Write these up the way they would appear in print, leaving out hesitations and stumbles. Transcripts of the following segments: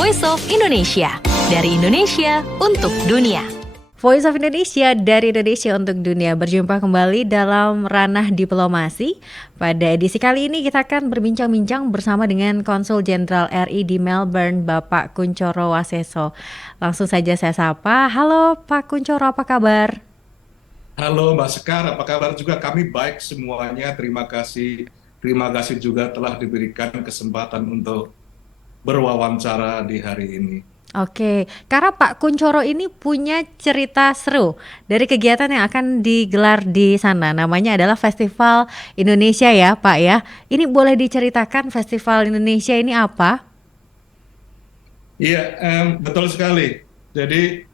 Voice of Indonesia, dari Indonesia untuk dunia. Voice of Indonesia dari Indonesia untuk dunia, berjumpa kembali dalam ranah diplomasi. Pada edisi kali ini kita akan berbincang-bincang bersama dengan Konsul Jenderal RI di Melbourne, Bapak Kunchoro Waseso. Langsung saja saya sapa. Halo Pak Kunchoro, apa kabar? Halo Mbak Sekar, apa kabar juga? Kami baik semuanya, terima kasih. Terima kasih juga telah diberikan kesempatan untuk berwawancara di hari ini. Oke, karena Pak Kunchoro ini punya cerita seru dari kegiatan yang akan digelar di sana. Namanya adalah Festival Indonesia ya Pak ya. Ini boleh diceritakan Festival Indonesia ini apa? Iya, betul sekali. Jadi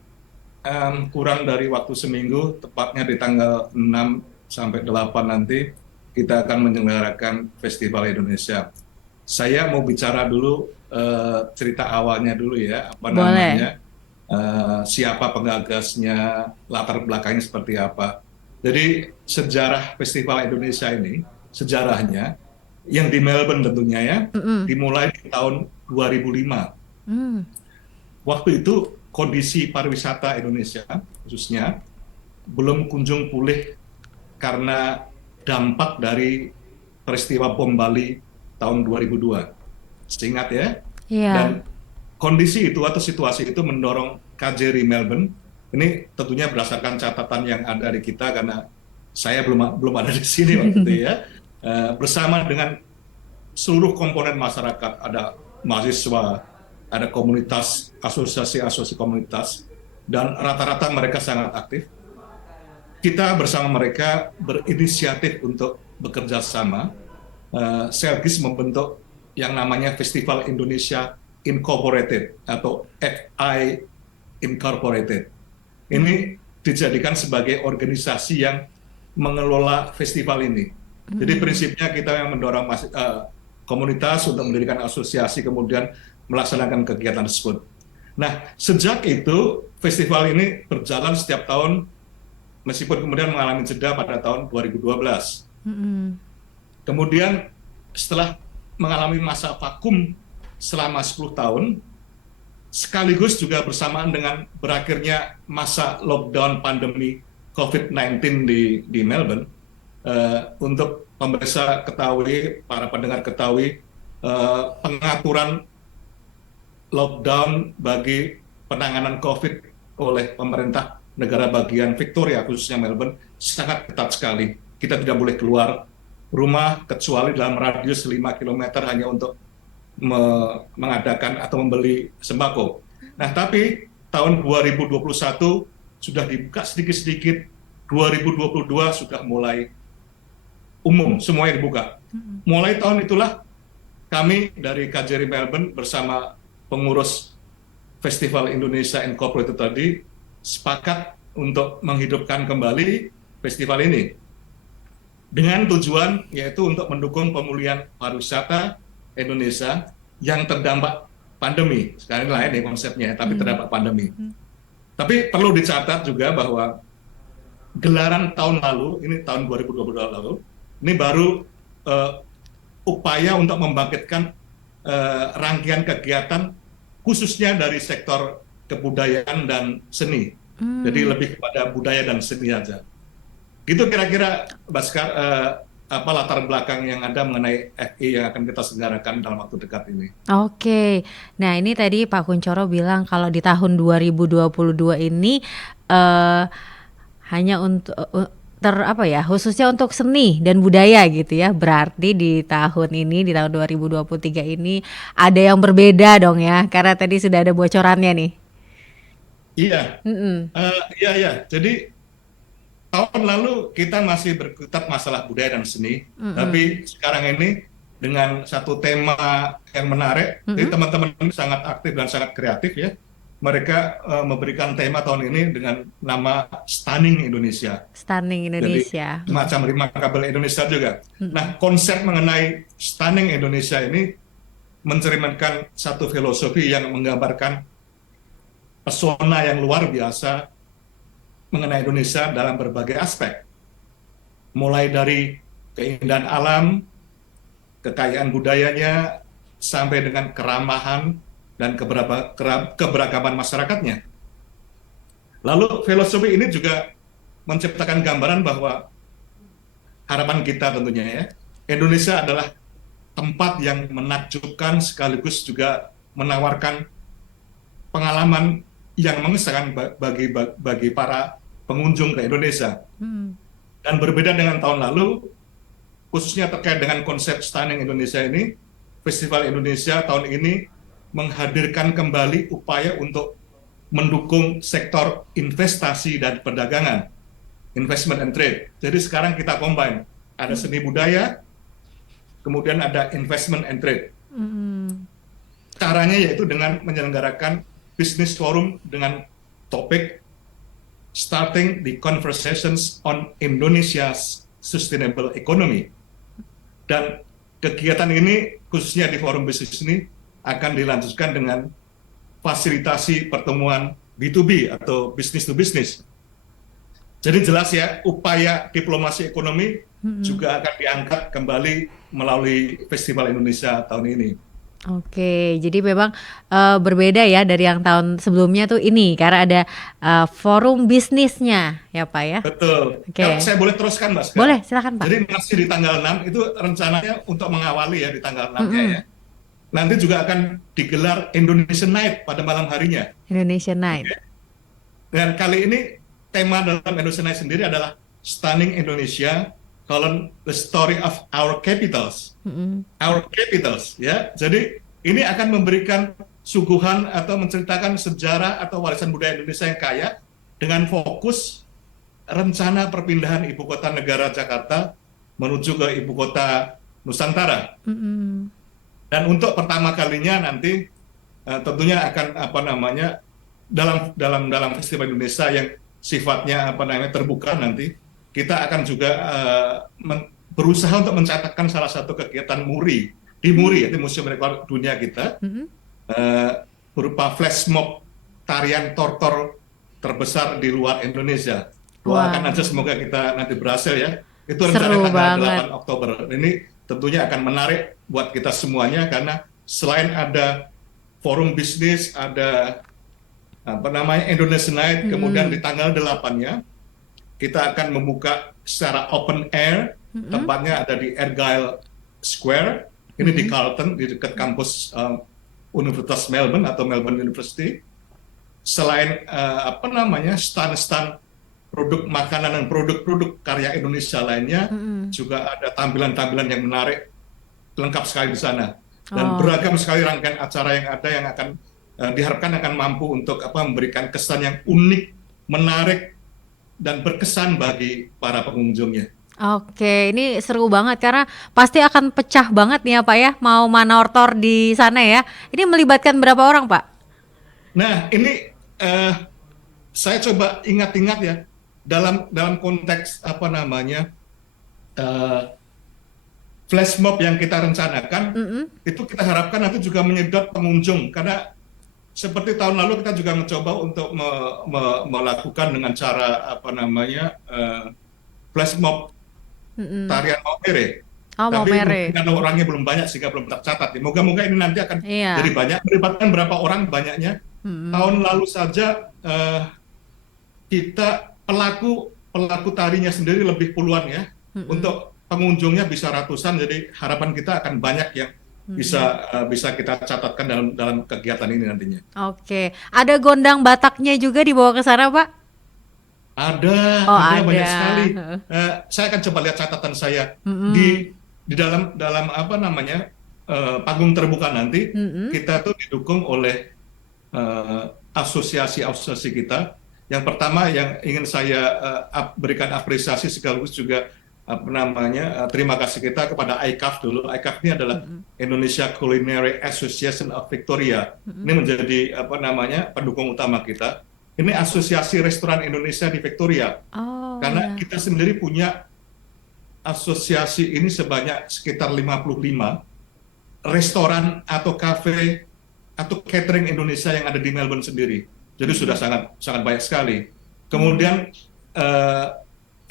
kurang dari waktu seminggu, tepatnya di tanggal 6 sampai 8 nanti, kita akan menyelenggarakan Festival Indonesia. Saya mau bicara dulu cerita awalnya dulu ya, apa Boleh. namanya, siapa penggagasnya, latar belakangnya seperti apa. Jadi sejarah Festival Indonesia ini, sejarahnya, yang di Melbourne tentunya ya, Mm-mm. dimulai di tahun 2005. Hmm. Waktu itu kondisi pariwisata Indonesia khususnya belum kunjung pulih karena dampak dari peristiwa bom Bali tahun 2002. Ingat ya? Iya. Dan kondisi itu atau situasi itu mendorong KJRI Melbourne. Ini tentunya berdasarkan catatan yang ada di kita karena saya belum ada di sini waktu itu ya. Bersama dengan seluruh komponen masyarakat, ada mahasiswa, ada komunitas, asosiasi komunitas, dan rata-rata mereka sangat aktif. Kita bersama mereka berinisiatif untuk bekerja sama, sekaligus membentuk yang namanya Festival Indonesia Incorporated atau FI Incorporated. Ini dijadikan sebagai organisasi yang mengelola festival ini. Jadi prinsipnya kita yang mendorong komunitas untuk mendirikan asosiasi kemudian melaksanakan kegiatan tersebut. Nah, sejak itu festival ini berjalan setiap tahun meskipun kemudian mengalami jeda pada tahun 2012. Mm-mm. Kemudian setelah mengalami masa vakum selama 10 tahun, sekaligus juga bersamaan dengan berakhirnya masa lockdown pandemi COVID-19 di Melbourne, untuk pemirsa ketahui, para pendengar ketahui, pengaturan lockdown bagi penanganan COVID oleh pemerintah negara bagian Victoria, khususnya Melbourne, sangat ketat sekali. Kita tidak boleh keluar rumah kecuali dalam radius 5 km hanya untuk mengadakan atau membeli sembako. Nah, tapi tahun 2021 sudah dibuka sedikit-sedikit, 2022 sudah mulai umum, semuanya dibuka. Mulai tahun itulah kami dari KJRI Melbourne bersama pengurus Festival Indonesia Incorporated tadi sepakat untuk menghidupkan kembali festival ini dengan tujuan yaitu untuk mendukung pemulihan pariwisata Indonesia yang terdampak pandemi. Sekarang lain nih konsepnya, tapi terdampak pandemi. Tapi perlu dicatat juga bahwa gelaran tahun lalu, ini tahun 2022 lalu, ini baru upaya untuk membangkitkan rangkaian kegiatan khususnya dari sektor kebudayaan dan seni. Jadi lebih kepada budaya dan seni aja. Gitu kira-kira, Baskar, apa latar belakang yang ada mengenai FI yang akan kita selenggarakan dalam waktu dekat ini. Oke. Nah, ini tadi Pak Kunchoro bilang kalau di tahun 2022 ini hanya untuk khususnya untuk seni dan budaya gitu ya. Berarti di tahun ini, di tahun 2023 ini ada yang berbeda dong ya, karena tadi sudah ada bocorannya nih. Iya, Mm-mm. iya. Jadi tahun lalu kita masih berkutat masalah budaya dan seni, tapi sekarang ini dengan satu tema yang menarik, jadi teman-teman sangat aktif dan sangat kreatif ya. Mereka memberikan tema tahun ini dengan nama Stunning Indonesia. Stunning Jadi Indonesia. semacam Remarkable Indonesia juga. Nah, konsep mengenai Stunning Indonesia ini mencerminkan satu filosofi yang menggambarkan pesona yang luar biasa mengenai Indonesia dalam berbagai aspek. Mulai dari keindahan alam, kekayaan budayanya, sampai dengan keramahan, dan keberagaman masyarakatnya. Lalu filosofi ini juga menciptakan gambaran bahwa harapan kita tentunya ya, Indonesia adalah tempat yang menakjubkan sekaligus juga menawarkan pengalaman yang mengesankan bagi para pengunjung ke Indonesia. Dan berbeda dengan tahun lalu, khususnya terkait dengan konsep Stunning Indonesia ini, Festival Indonesia tahun ini menghadirkan kembali upaya untuk mendukung sektor investasi dan perdagangan, investment and trade. Jadi sekarang kita combine, ada seni budaya, kemudian ada investment and trade. Caranya yaitu dengan menyelenggarakan business forum dengan topik Starting the Conversations on Indonesia's Sustainable Economy. Dan kegiatan ini, khususnya di forum bisnis ini, akan dilanjutkan dengan fasilitasi pertemuan B2B atau business to business. Jadi jelas ya, upaya diplomasi ekonomi juga akan diangkat kembali melalui Festival Indonesia tahun ini. Oke, jadi memang berbeda ya dari yang tahun sebelumnya tuh ini karena ada forum bisnisnya ya Pak ya. Betul. Oke. Kalau saya boleh teruskan Mas. Boleh, silakan Pak. Jadi masih di tanggal 6 itu rencananya untuk mengawali ya di tanggal 6-nya ya. Nanti juga akan digelar Indonesian Night pada malam harinya. Indonesian Night. Oke. Dan kali ini tema dalam Indonesian Night sendiri adalah Stunning Indonesia, the story of our capitals. Our capitals ya. Jadi ini akan memberikan suguhan atau menceritakan sejarah atau warisan budaya Indonesia yang kaya dengan fokus rencana perpindahan ibu kota negara Jakarta menuju ke ibu kota Nusantara. Dan untuk pertama kalinya nanti tentunya akan dalam Festival Indonesia yang sifatnya terbuka nanti, kita akan juga berusaha untuk mencatatkan salah satu kegiatan di MURI, yaitu Museum Rekor Dunia kita, berupa flash mob tarian tortor terbesar di luar Indonesia. Doakan aja semoga kita nanti berhasil ya. Itu rencana tanggal 8 Oktober. Ini tentunya akan menarik buat kita semuanya karena selain ada forum bisnis, ada Indonesian Night, kemudian di tanggal 8-nya kita akan membuka secara open air, tempatnya ada di Argyle Square, ini di Carlton, di dekat kampus Universitas Melbourne atau Melbourne University. Selain stand-stand produk makanan dan produk-produk karya Indonesia lainnya, juga ada tampilan-tampilan yang menarik, lengkap sekali di sana. Dan beragam sekali rangkaian acara yang ada yang akan diharapkan akan mampu untuk memberikan kesan yang unik, menarik, dan berkesan bagi para pengunjungnya. Oke, ini seru banget karena pasti akan pecah banget nih ya Pak ya, mau manortor di sana ya. Ini melibatkan berapa orang Pak? Nah, ini saya coba ingat-ingat ya, dalam konteks flash mob yang kita rencanakan, itu kita harapkan nanti juga menyedot pengunjung, karena seperti tahun lalu kita juga mencoba untuk melakukan dengan cara flash mob tarian Maumere. Tapi karena orangnya belum banyak sehingga belum tercatat. Moga-moga ini nanti akan jadi banyak. Melibatkan berapa orang banyaknya. Tahun lalu saja kita pelaku tarinya sendiri lebih puluhan ya. Untuk pengunjungnya bisa ratusan. Jadi harapan kita akan banyak yang bisa kita catatkan dalam kegiatan ini nantinya. Oke, ada gondang Bataknya juga dibawa ke sana Pak? Ada banyak sekali. Saya akan coba lihat catatan saya di dalam panggung terbuka nanti. Kita tuh didukung oleh asosiasi kita. Yang pertama yang ingin saya berikan apresiasi sekaligus juga terima kasih kita kepada ICAF dulu. ICAF ini adalah Indonesia Culinary Association of Victoria. Ini menjadi pendukung utama kita. Ini Asosiasi Restoran Indonesia di Victoria. Karena kita sendiri punya asosiasi ini sekitar 55 restoran atau kafe atau catering Indonesia yang ada di Melbourne sendiri. Jadi sudah sangat banyak sekali. Kemudian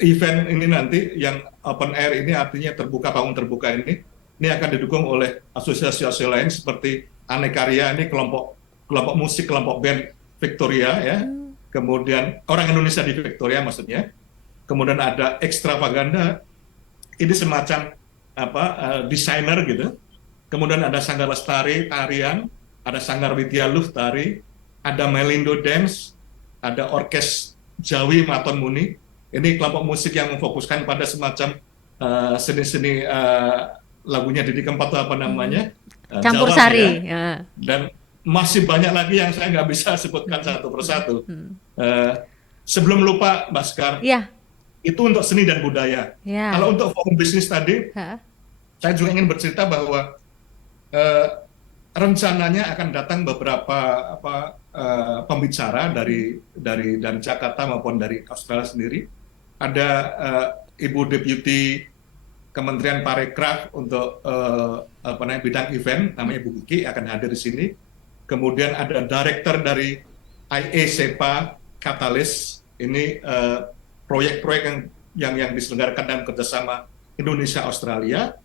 event ini nanti yang open air ini artinya panggung terbuka ini akan didukung oleh asosiasi lain seperti Anekarya, ini kelompok kelompok musik, kelompok band Victoria ya. Kemudian orang Indonesia di Victoria maksudnya. Kemudian ada Extravaganza, ini semacam desainer gitu. Kemudian ada Sanggar Lestari tarian, ada Sanggar Widya Luh tari, ada Melindo Dance, ada Orkes Jawi Maton Muni. Ini kelompok musik yang memfokuskan pada semacam seni-seni lagunya Didi Kempot apa namanya, Campur Jawa sari. ya. Dan masih banyak lagi yang saya nggak bisa sebutkan satu persatu. Sebelum lupa Mbak Sekar, Iya. itu untuk seni dan budaya. Ya. Kalau untuk forum bisnis tadi, saya juga ingin bercerita bahwa rencananya akan datang beberapa pembicara dari Jakarta maupun dari Australia sendiri. Ada Ibu Deputi Kementerian Parekraf untuk bidang event, namanya Bu Kiki, akan hadir di sini. Kemudian ada Director dari IASEPA Catalyst, ini proyek-proyek yang diselenggarakan dalam kerjasama Indonesia-Australia.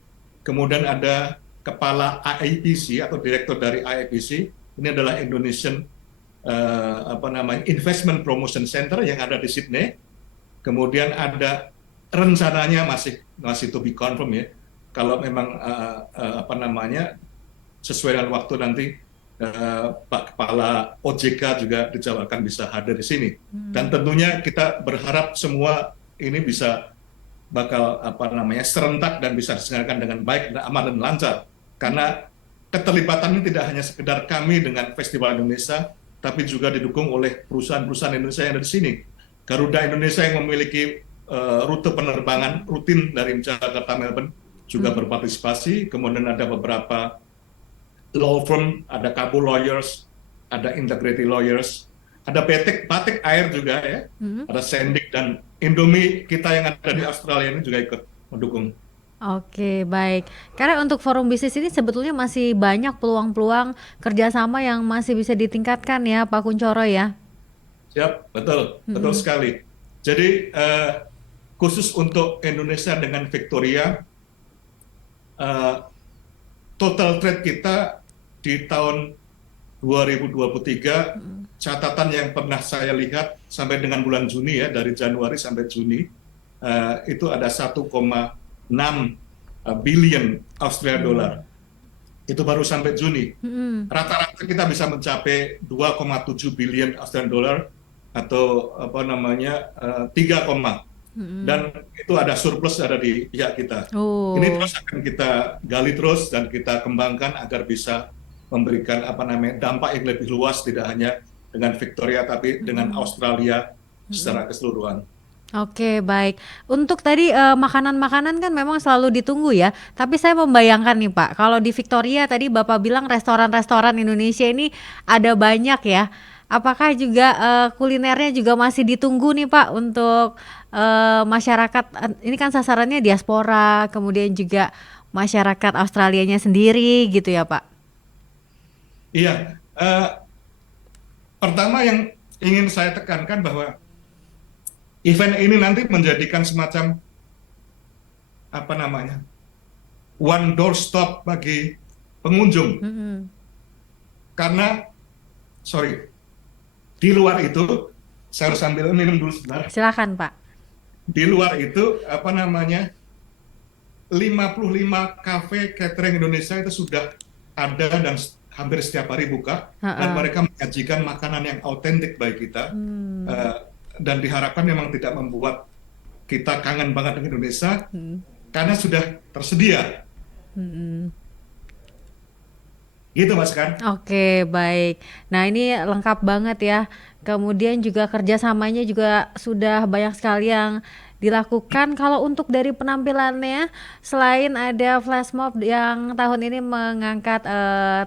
Kemudian ada Kepala IAPC atau Direktur dari IAPC, ini adalah Indonesian Investment Promotion Center yang ada di Sydney. Kemudian ada rencananya masih to be confirm ya, kalau memang sesuai dengan waktu nanti Pak Kepala OJK juga dijadwalkan bisa hadir di sini. Dan tentunya kita berharap semua ini bisa bakal serentak dan bisa diselenggarakan dengan baik, dan aman dan lancar. Karena keterlibatan ini tidak hanya sekedar kami dengan Festival Indonesia, tapi juga didukung oleh perusahaan-perusahaan Indonesia yang ada di sini. Garuda Indonesia yang memiliki rute penerbangan rutin dari Jakarta Melbourne juga berpartisipasi. Kemudian ada beberapa law firm, ada Kabul Lawyers, ada Integrity Lawyers, ada Batik Air juga ya, ada Sendik dan Indomie kita yang ada di Australia ini juga ikut mendukung. Oke, baik. Karena untuk forum bisnis ini sebetulnya masih banyak peluang-peluang kerjasama yang masih bisa ditingkatkan ya, Pak Kunchoro ya. Siap, betul sekali. Jadi khusus untuk Indonesia dengan Victoria, total trade kita di tahun 2023, catatan yang pernah saya lihat sampai dengan bulan Juni ya, dari Januari sampai Juni, itu ada 1,6 billion Australia dollar. Itu baru sampai Juni. Rata-rata kita bisa mencapai 2,7 billion Australian dollar atau 3, dan itu ada surplus ada di pihak kita. Ini terus akan kita gali terus dan kita kembangkan agar bisa memberikan dampak yang lebih luas, tidak hanya dengan Victoria tapi dengan Australia secara keseluruhan. Oke, baik. Untuk tadi makanan-makanan kan memang selalu ditunggu ya. Tapi saya membayangkan nih Pak, kalau di Victoria tadi Bapak bilang restoran-restoran Indonesia ini ada banyak ya. Apakah juga kulinernya juga masih ditunggu nih Pak untuk masyarakat? Ini kan sasarannya diaspora, kemudian juga masyarakat Australianya sendiri gitu ya Pak? Iya. Pertama yang ingin saya tekankan bahwa event ini nanti menjadikan semacam one door stop bagi pengunjung. Karena di luar itu, saya harus sambil minum dulu sebentar. Silakan Pak. Di luar itu 55 kafe catering Indonesia itu sudah ada dan hampir setiap hari buka, dan mereka menyajikan makanan yang autentik bagi kita. Dan diharapkan memang tidak membuat kita kangen banget dengan Indonesia, karena sudah tersedia. Gitu Mas kan? Oke, baik. Nah ini lengkap banget ya. Kemudian juga kerjasamanya juga sudah banyak sekali yang dilakukan. Kalau untuk dari penampilannya, selain ada flash mob yang tahun ini mengangkat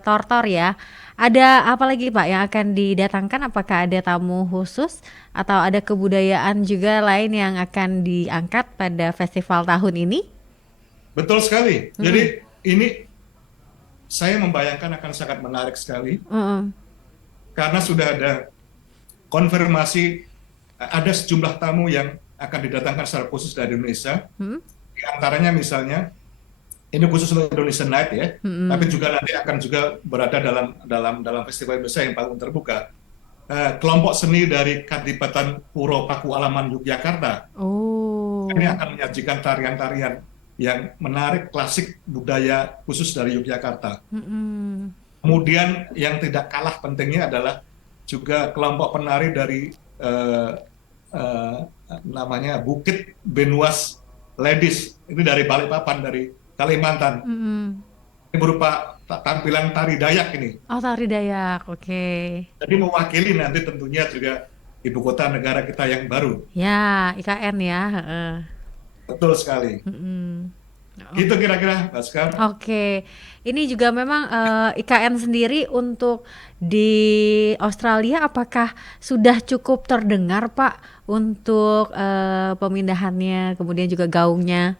tortor ya, ada apa lagi Pak yang akan didatangkan? Apakah ada tamu khusus atau ada kebudayaan juga lain yang akan diangkat pada festival tahun ini? Betul sekali. Jadi ini saya membayangkan akan sangat menarik sekali, karena sudah ada konfirmasi, ada sejumlah tamu yang akan didatangkan secara khusus dari Indonesia. Di antaranya misalnya Ini khusus untuk Indonesian Night ya, tapi Mm-mm. juga nanti akan juga berada dalam festival Indonesia yang paling terbuka. Kelompok seni dari Kadipaten Puro Pakualaman Yogyakarta ini Oh. akan menyajikan tarian-tarian yang menarik, klasik budaya khusus dari Yogyakarta. Mm-mm. Kemudian yang tidak kalah pentingnya adalah juga kelompok penari dari eh, eh, namanya Bukit Benuas Ladies. Ini dari Balikpapan, dari Kalimantan. Mm-mm. Ini berupa tampilan tari Dayak ini. Oh, tari Dayak, oke. Jadi mewakili nanti tentunya juga ibu kota negara kita yang baru. Ya, IKN ya. Heeh. Betul sekali. Mm-mm. Gitu kira-kira, Pak Sekar. Oke, ini juga memang IKN sendiri untuk di Australia apakah sudah cukup terdengar Pak untuk pemindahannya, kemudian juga gaungnya?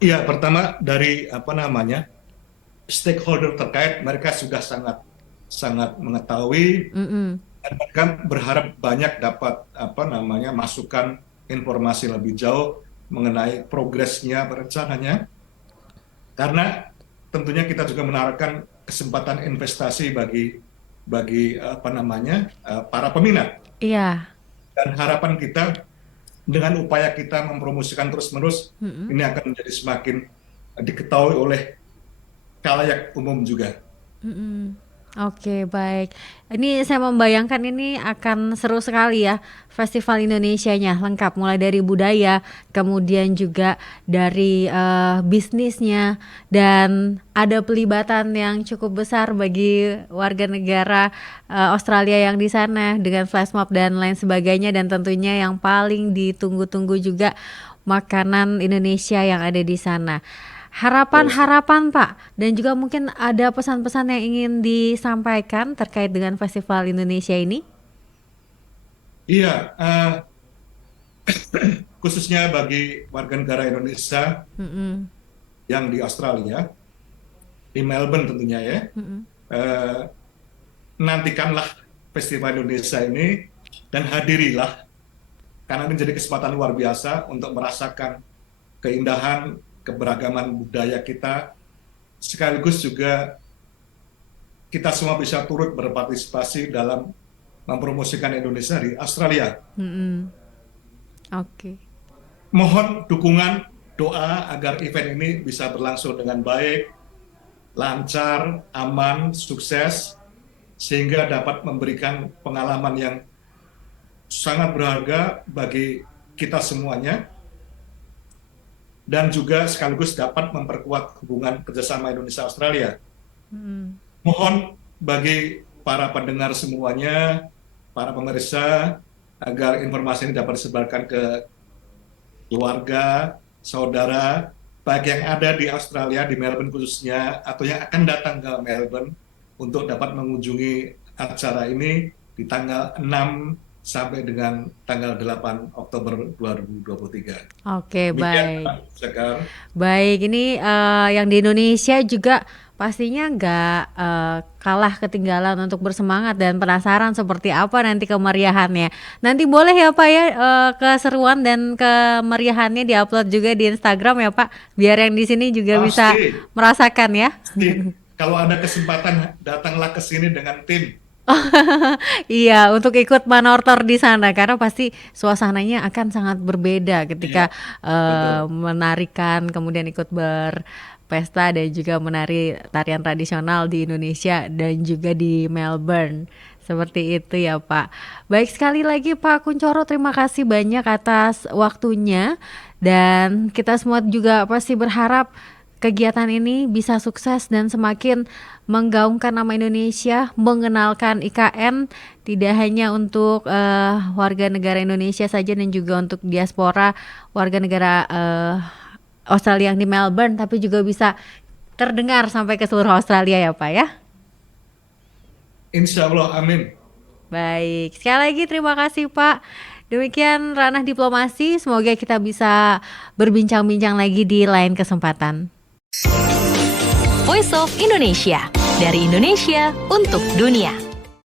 Iya, pertama dari apa namanya stakeholder terkait, mereka sudah sangat sangat mengetahui Mm-mm. dan mereka berharap banyak dapat apa namanya masukan informasi lebih jauh mengenai progresnya, rencananya, karena tentunya kita juga menawarkan kesempatan investasi bagi apa namanya para peminat. Iya. Dan harapan kita dengan upaya kita mempromosikan terus-menerus, Mm-mm. ini akan menjadi semakin diketahui oleh khalayak umum juga. Mm-mm. Oke, baik. Ini saya membayangkan ini akan seru sekali ya, Festival Indonesianya lengkap mulai dari budaya, kemudian juga dari bisnisnya, dan ada pelibatan yang cukup besar bagi warga negara Australia yang di sana dengan flash mob dan lain sebagainya, dan tentunya yang paling ditunggu-tunggu juga makanan Indonesia yang ada di sana. Terus, Harapan-harapan Pak, dan juga mungkin ada pesan-pesan yang ingin disampaikan terkait dengan Festival Indonesia ini? iya, khususnya bagi warga negara Indonesia Mm-mm. yang di Australia, di Melbourne tentunya ya, Mm-mm. eh, nantikanlah Festival Indonesia ini dan hadirilah, karena ini menjadi kesempatan luar biasa untuk merasakan keindahan, keberagaman budaya kita, sekaligus juga kita semua bisa turut berpartisipasi dalam mempromosikan Indonesia di Australia. Mm-mm. Oke. Mohon dukungan, doa agar event ini bisa berlangsung dengan baik, lancar, aman, sukses, sehingga dapat memberikan pengalaman yang sangat berharga bagi kita semuanya, dan juga sekaligus dapat memperkuat hubungan kerjasama Indonesia-Australia. Mm-mm. Mohon bagi para pendengar semuanya, para pemirsa, agar informasi ini dapat disebarkan ke keluarga, saudara, baik yang ada di Australia, di Melbourne khususnya, atau yang akan datang ke Melbourne untuk dapat mengunjungi acara ini di tanggal 6 sampai dengan tanggal 8 Oktober 2023. Oke, Demikian, baik. Pak Sekar. Baik, ini yang di Indonesia juga pastinya nggak kalah ketinggalan untuk bersemangat dan penasaran seperti apa nanti kemeriahannya. Nanti boleh ya Pak ya keseruan dan kemeriahannya diupload juga di Instagram ya Pak, biar yang di sini juga bisa Pasti, merasakan ya. pasti. Kalau ada kesempatan, datanglah ke sini dengan tim. Iya, untuk ikut manortor di sana karena pasti suasananya akan sangat berbeda Iya, ketika betul. menarikan, kemudian ikut berpesta dan juga menari tarian tradisional di Indonesia dan juga di Melbourne. Seperti itu ya Pak. Baik, sekali lagi Pak Kunchoro, terima kasih banyak atas waktunya, dan kita semua juga pasti berharap kegiatan ini bisa sukses dan semakin menggaungkan nama Indonesia, mengenalkan IKN tidak hanya untuk warga negara Indonesia saja dan juga untuk diaspora warga negara Australia yang di Melbourne, tapi juga bisa terdengar sampai ke seluruh Australia ya Pak ya. Insya Allah, amin. Baik, sekali lagi terima kasih Pak. Demikian ranah diplomasi, semoga kita bisa berbincang-bincang lagi di lain kesempatan. Voice of Indonesia, dari Indonesia untuk dunia.